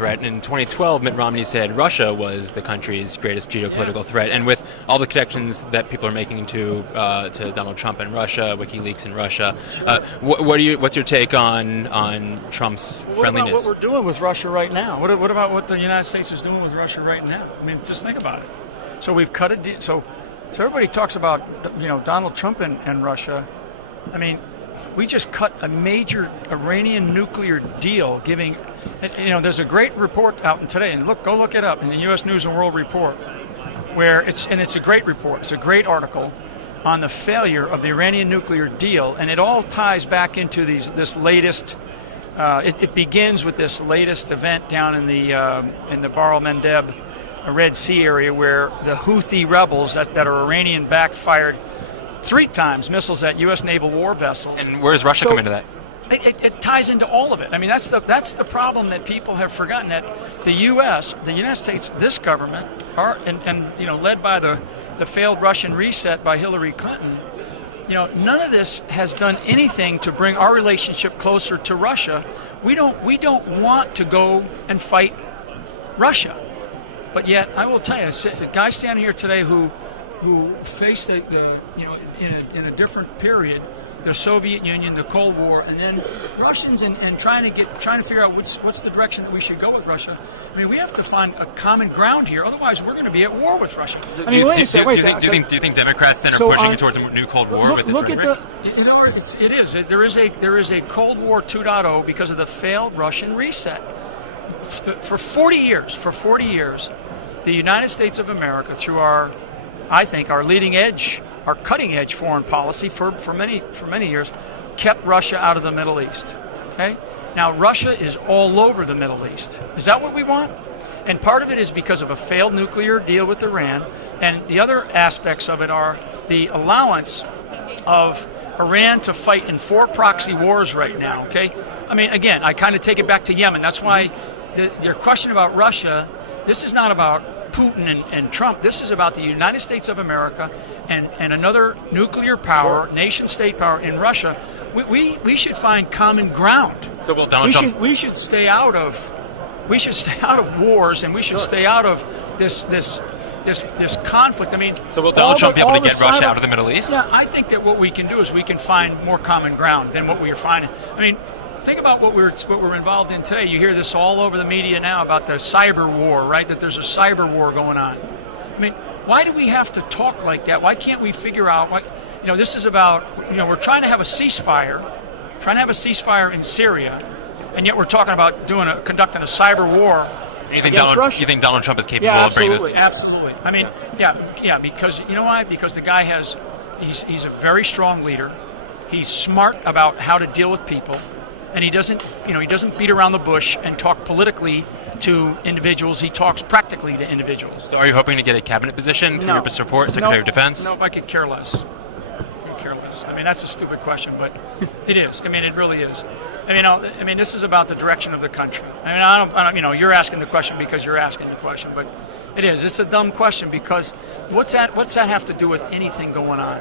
threat. And in 2012, Mitt Romney said Russia was the country's greatest geopolitical threat. And with all the connections that people are making to Donald Trump and Russia, WikiLeaks and Russia, what's your take on Trump's friendliness? What about what we're doing with Russia right now? What about what the United States is doing with Russia right now? I mean, just think about it. So we've cut a deal. So everybody talks about Donald Trump and Russia. I mean, we just cut a major Iranian nuclear deal, giving. There's a great report out today, and go look it up in the U.S. News and World Report, where it's a great report. It's a great article on the failure of the Iranian nuclear deal, and it all ties back into this latest. It begins with this latest event down in the Bar al-Mandeb, Red Sea area, where the Houthi rebels that are Iranian-backed fired 3 times missiles at U.S. naval war vessels. And where does Russia come into that? It ties into all of it. I mean, that's the problem that people have forgotten, that the U.S., the United States, this government, led by the failed Russian reset by Hillary Clinton, none of this has done anything to bring our relationship closer to Russia. We don't want to go and fight Russia. But yet, I will tell you, the guy standing here today who faced in a different period, the Soviet Union, the Cold War, and then Russians, and trying to figure out what's the direction that we should go with Russia. I mean, we have to find a common ground here. Otherwise, we're going to be at war with Russia. Do you think Democrats then are pushing towards a new Cold War with this rhetoric? There is a Cold War 2.0 because of the failed Russian reset. For 40 years, the United States of America, through our leading edge, our cutting edge foreign policy for many years, kept Russia out of the Middle East. Okay? Now Russia is all over the Middle East. Is that what we want? And part of it is because of a failed nuclear deal with Iran, and the other aspects of it are the allowance of Iran to fight in 4 proxy wars right now. Okay? I mean, again, I kind of take it back to Yemen. That's why your question about Russia, this is not about Putin and Trump. This is about the United States of America and another nuclear power, nation-state power in Russia. We should find common ground. So will Donald Trump? We should stay out of wars, and we should stay out of this conflict. I mean, so will Donald Trump be able to get Russia out of the Middle East? Yeah, I think that what we can do is we can find more common ground than what we are finding. I mean, think about what we're involved in today. You hear this all over the media now about the cyber war, right? That there's a cyber war going on. I mean, why do we have to talk like that? Why can't we figure out what? This is about. We're trying to have a ceasefire, in Syria, and yet we're talking about conducting a cyber war against Russia. You think Donald Trump is capable of bringing this? Absolutely. I mean, yeah. Because you know why? Because the guy he's a very strong leader. He's smart about how to deal with people. And he doesn't beat around the bush and talk politically to individuals. He talks practically to individuals. So are you hoping to get a cabinet position through your support, Secretary of Defense? No, I could care less. I mean, that's a stupid question, but it is. I mean, it really is. I mean, this is about the direction of the country. I mean, you're asking the question because you're asking the question, but it is. It's a dumb question because what's that have to do with anything going on?